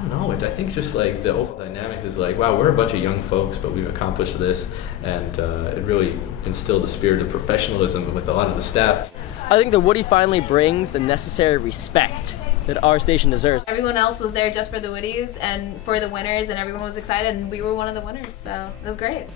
don't know. I think just like the overall dynamics is like, wow, we're a bunch of young folks, but we've accomplished this, and it really instilled the spirit of professionalism with a lot of the staff. I think the Woodie finally brings the necessary respect that our station deserves. Everyone else was there just for the Woodies and for the winners, and everyone was excited, and we were one of the winners, so it was great.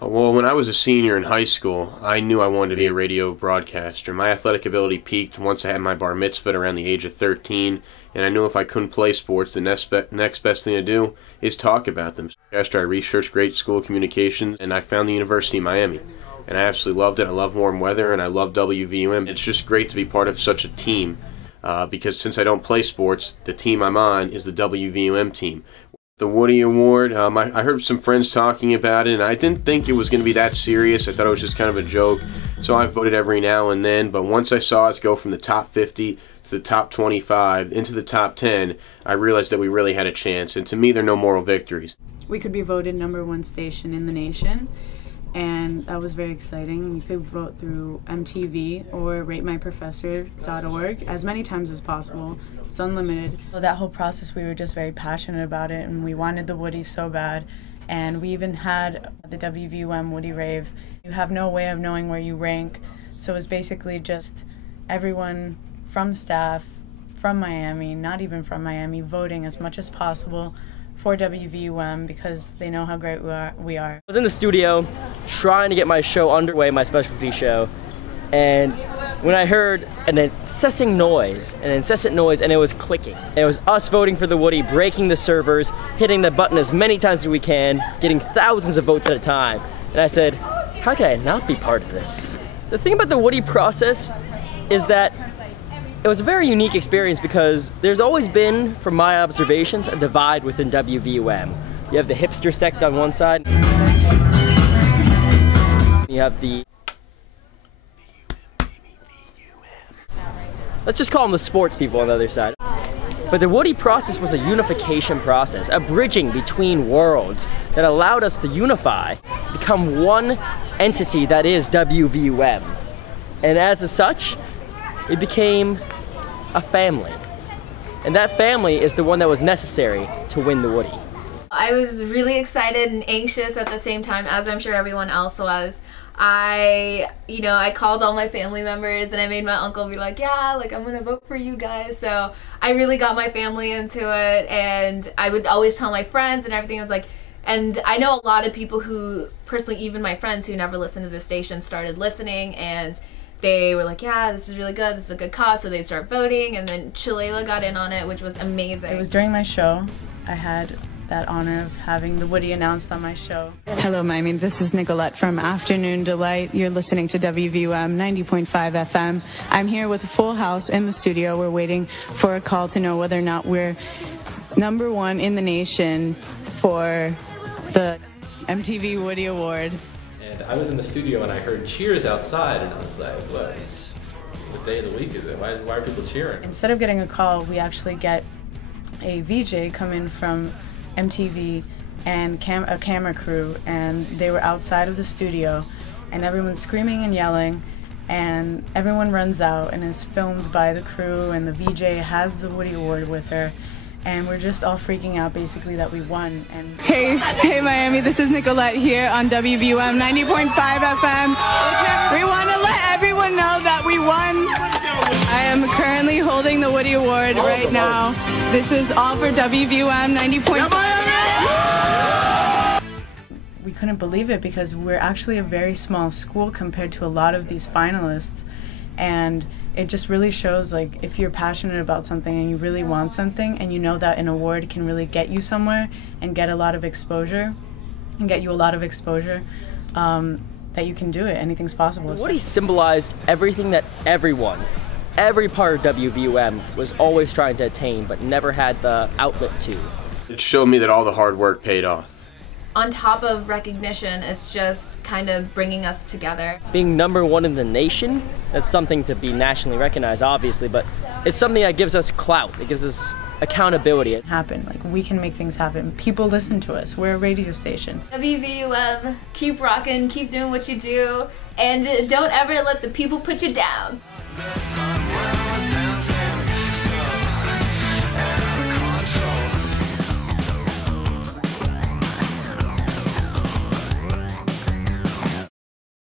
Well, when I was a senior in high school, I knew I wanted to be a radio broadcaster. My athletic ability peaked once I had my bar mitzvah around the age of 13, and I knew if I couldn't play sports, the next best thing to do is talk about them. After I researched great school communications, and I found the University of Miami. And I absolutely loved it. I love warm weather, and I love WVUM. It's just great to be part of such a team, because since I don't play sports, the team I'm on is the WVUM team. The Woodie Award, I heard some friends talking about it, and I didn't think it was going to be that serious. I thought it was just kind of a joke, so I voted every now and then. But once I saw us go from the top 50 to the top 25 into the top 10, I realized that we really had a chance. And to me, there are no moral victories. We could be voted #1 station in the nation, and that was very exciting. You could vote through mtv or ratemyprofessor.org as many times as possible. It's unlimited. That whole process, we were just very passionate about it, and we wanted the Woodie so bad. And we even had the WVUM Woodie Rave. You have no way of knowing where you rank, so it was basically just everyone from staff, from Miami, not even from Miami, voting as much as possible for WVUM because they know how great we are. I was in the studio trying to get my show underway, my specialty show, and when I heard an incessant noise, and it was clicking. And it was us voting for the Woodie, breaking the servers, hitting the button as many times as we can, getting thousands of votes at a time. And I said, how can I not be part of this? The thing about the Woodie process is that it was a very unique experience because there's always been, from my observations, a divide within WVUM. You have the hipster sect on one side. You have the... let's just call them the sports people on the other side. But the Woodie process was a unification process, a bridging between worlds that allowed us to unify, become one entity that is WVUM. And as such, it became a family. And that family is the one that was necessary to win the Woodie. I was really excited and anxious at the same time, as I'm sure everyone else was. I called all my family members, and I made my uncle be like, yeah, like, I'm gonna vote for you guys. So I really got my family into it, and I would always tell my friends and everything. I was like, and I know a lot of people who, personally, even my friends who never listened to the station started listening, and they were like, yeah, this is really good, this is a good cause, so they start voting, and then Chilela got in on it, which was amazing. It was during my show. I had that honor of having the Woodie announced on my show. Hello, Miami. This is Nicolette from Afternoon Delight. You're listening to WVUM 90.5 FM. I'm here with a full house in the studio. We're waiting for a call to know whether or not we're #1 in the nation for the MTV Woodie Award. And I was in the studio and I heard cheers outside, and I was like, what day of the week is it? Why are people cheering? Instead of getting a call, we actually get a VJ come in from MTV and a camera crew, and they were outside of the studio, and everyone's screaming and yelling, and everyone runs out and is filmed by the crew, and the VJ has the Woodie Award with her, and we're just all freaking out basically that we won. And Hey Miami, this is Nicolette here on WVUM 90.5 FM. We want to let everyone know that we won. I am currently holding the Woodie Award right now. This is all for WVUM 90.5. We couldn't believe it because we're actually a very small school compared to a lot of these finalists, and it just really shows, like, if you're passionate about something and you really want something, and you know that an award can really get you somewhere and get a lot of exposure, that you can do it. Anything's possible. Woodie symbolized everything that every part of WVUM was always trying to attain but never had the outlet to. It showed me that all the hard work paid off. On top of recognition, it's just kind of bringing us together. Being #1 in the nation, that's something to be nationally recognized, obviously, but it's something that gives us clout. It gives us accountability. Like, we can make things happen. People listen to us. We're a radio station. WVUM, keep rocking, keep doing what you do, and don't ever let the people put you down.